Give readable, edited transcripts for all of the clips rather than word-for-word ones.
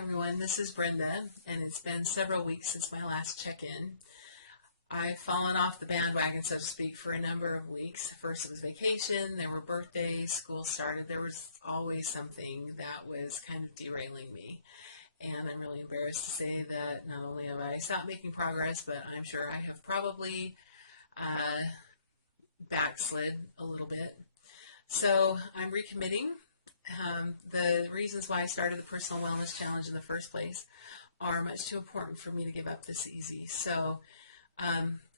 everyone, this is Brenda, and it's been several weeks since my last check-in. I've fallen off the bandwagon, so to speak, for a number of weeks. First it was vacation, there were birthdays, school started. There was always something that was kind of derailing me. And I'm really embarrassed to say that not only have I stopped making progress, but I'm sure I have probably backslid a little bit. So I'm recommitting. The reasons why I started the Personal Wellness Challenge in the first place are much too important for me to give up this easy. So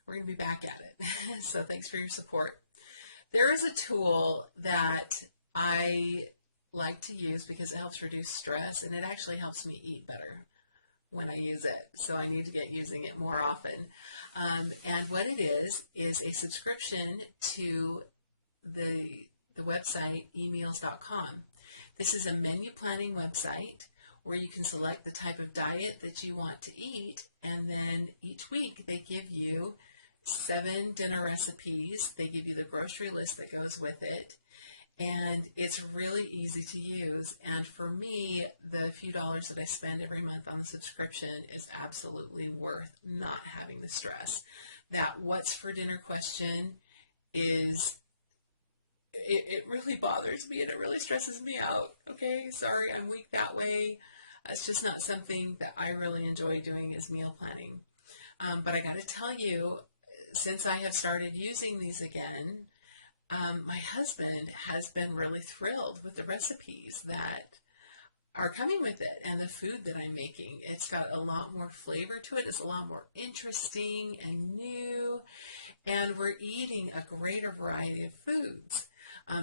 we're going to be back at it. So thanks for your support. There is a tool that I like to use because it helps reduce stress, and it actually helps me eat better when I use it. So I need to get using it more often. And what it is a subscription to the website emeals.com. This is a menu planning website where you can select the type of diet that you want to eat, and then each week they give you 7 dinner recipes. They give you the grocery list that goes with it, and it's really easy to use. And for me, the few dollars that I spend every month on the subscription is absolutely worth not having the stress. That what's for dinner question is it really bothers me and it really stresses me out. Okay, sorry, I'm weak that way. It's just not something that I really enjoy doing is meal planning. But I got to tell you, since I have started using these again, my husband has been really thrilled with the recipes that are coming with it and the food that I'm making. It's got a lot more flavor to it. It's a lot more interesting and new, and we're eating a greater variety of foods,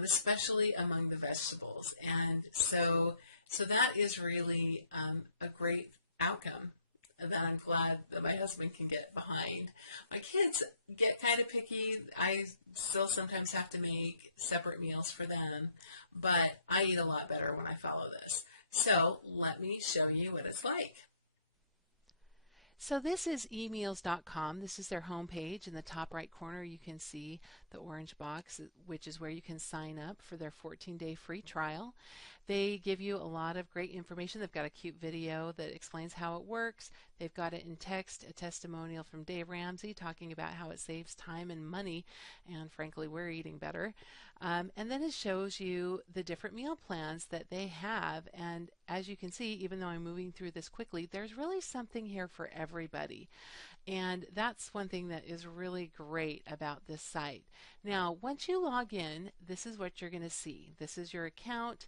especially among the vegetables. And so that is really a great outcome that I'm glad that my husband can get behind. My kids get kind of picky. I still sometimes have to make separate meals for them, but I eat a lot better when I follow this. So let me show you what it's like. So this is emeals.com. This is their homepage. In the top right corner, you can see the orange box, which is where you can sign up for their 14-day free trial. They give you a lot of great information. They've got a cute video that explains how it works. They've got it in text, a testimonial from Dave Ramsey talking about how it saves time and money, and frankly, we're eating better. And then it shows you the different meal plans that they have. And as you can see, even though I'm moving through this quickly, there's really something here for everybody. And that's one thing that is really great about this site. Now, once you log in, this is what you're going to see. This is your account.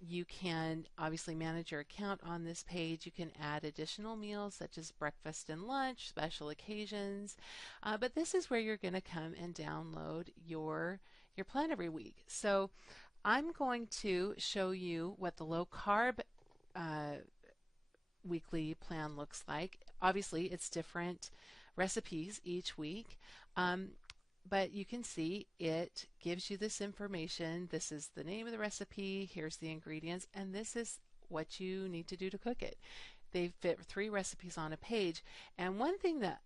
You can obviously manage your account on this page. You can add additional meals such as breakfast and lunch, special occasions. But this is where you're going to come and download your plan every week. So I'm going to show you what the low carb weekly plan looks like. Obviously, it's different recipes each week. But you can see it gives you this information. This is the name of the recipe, here's the ingredients, and this is what you need to do to cook it. They fit 3 recipes on a page. And one thing that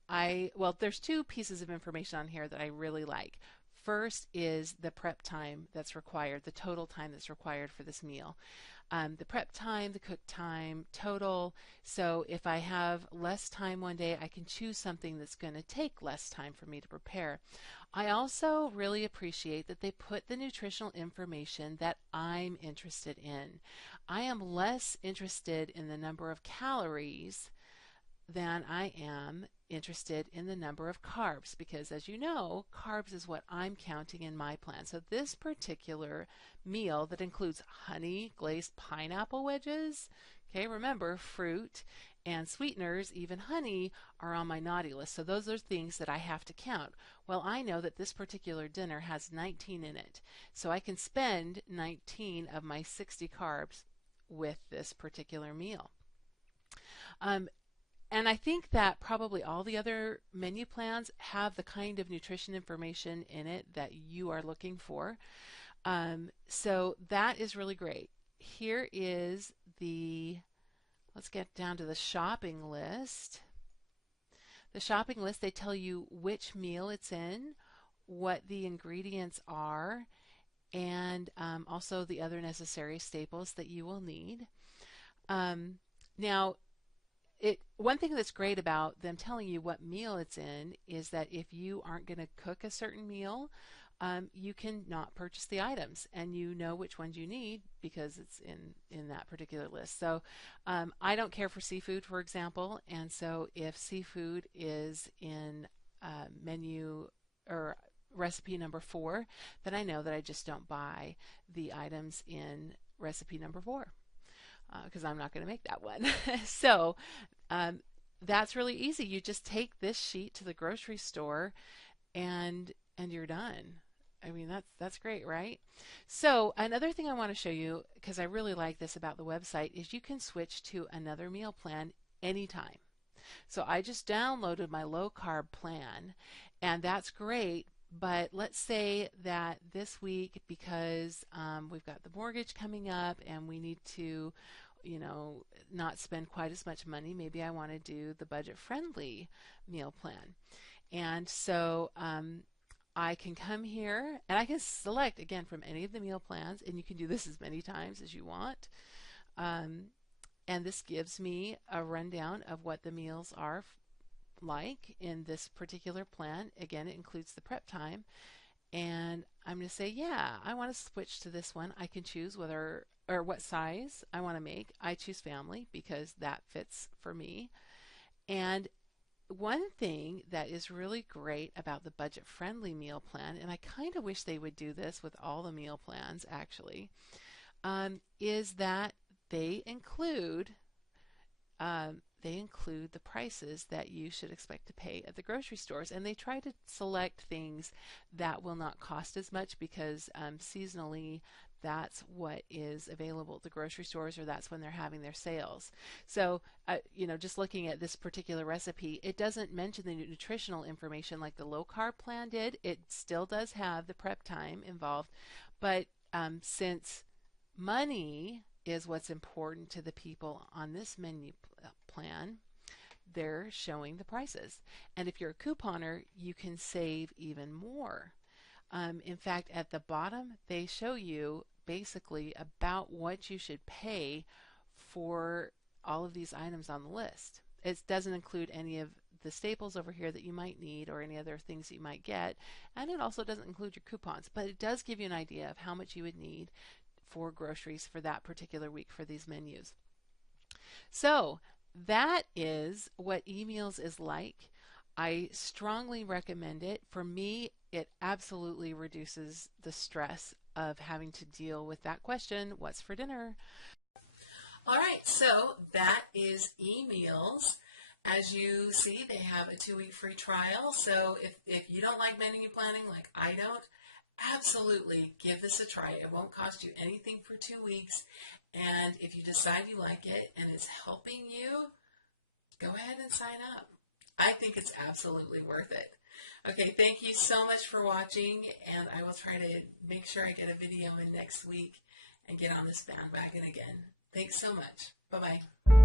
there's 2 pieces of information on here that I really like. First is the prep time that's required, the total time that's required for this meal. The prep time, the cook time, total. So if I have less time one day, I can choose something that's going to take less time for me to prepare. I also really appreciate that they put the nutritional information that I'm interested in. I am less interested in the number of calories than I am interested in the number of carbs, because as you know, carbs is what I'm counting in my plan. So this particular meal that includes honey glazed pineapple wedges, okay, remember fruit and sweeteners, even honey, are on my naughty list. So those are things that I have to count. Well, I know that this particular dinner has 19 in it. So I can spend 19 of my 60 carbs with this particular meal. And I think that probably all the other menu plans have the kind of nutrition information in it that you are looking for. So that is really great. Here is let's get down to the shopping list. The shopping list, they tell you which meal it's in, what the ingredients are, and also the other necessary staples that you will need. Now, one thing that's great about them telling you what meal it's in is that if you aren't going to cook a certain meal, you can not purchase the items, and you know which ones you need because it's in that particular list. So I don't care for seafood, for example, and so if seafood is in menu or recipe number 4, then I know that I just don't buy the items in recipe number 4 because I'm not going to make that one. So that's really easy. You just take this sheet to the grocery store and you're done. I mean, that's great, right? So another thing I want to show you, because I really like this about the website, is you can switch to another meal plan anytime. So I just downloaded my low carb plan, and that's great. But let's say that this week, because we've got the mortgage coming up and we need to, not spend quite as much money, maybe I want to do the budget-friendly meal plan. And so I can come here and I can select again from any of the meal plans, and you can do this as many times as you want. And this gives me a rundown of what the meals are like in this particular plan. Again, it includes the prep time. And I'm going to say, yeah, I want to switch to this one. I can choose whether or what size I want to make. I choose family because that fits for me. And one thing that is really great about the budget-friendly meal plan, and I kind of wish they would do this with all the meal plans actually, is that they include the prices that you should expect to pay at the grocery stores, and they try to select things that will not cost as much because seasonally that's what is available at the grocery stores, or that's when they're having their sales. So, just looking at this particular recipe, it doesn't mention the nutritional information like the low carb plan did. It still does have the prep time involved, but since money is what's important to the people on this menu plan, they're showing the prices. And if you're a couponer, you can save even more. In fact, at the bottom, they show you basically about what you should pay for all of these items on the list. It doesn't include any of the staples over here that you might need or any other things that you might get, and it also doesn't include your coupons, but it does give you an idea of how much you would need for groceries for that particular week for these menus. So that is what eMeals is like. I strongly recommend it. For me, it absolutely reduces the stress of having to deal with that question, what's for dinner? All right, so that is eMeals. As you see, they have a 2-week free trial. So if you don't like menu planning like I don't, absolutely give this a try. It won't cost you anything for 2 weeks. And if you decide you like it and it's helping you, go ahead and sign up. I think it's absolutely worth it. Okay, thank you so much for watching, and I will try to make sure I get a video in next week and get on this bandwagon again. Thanks so much. Bye-bye.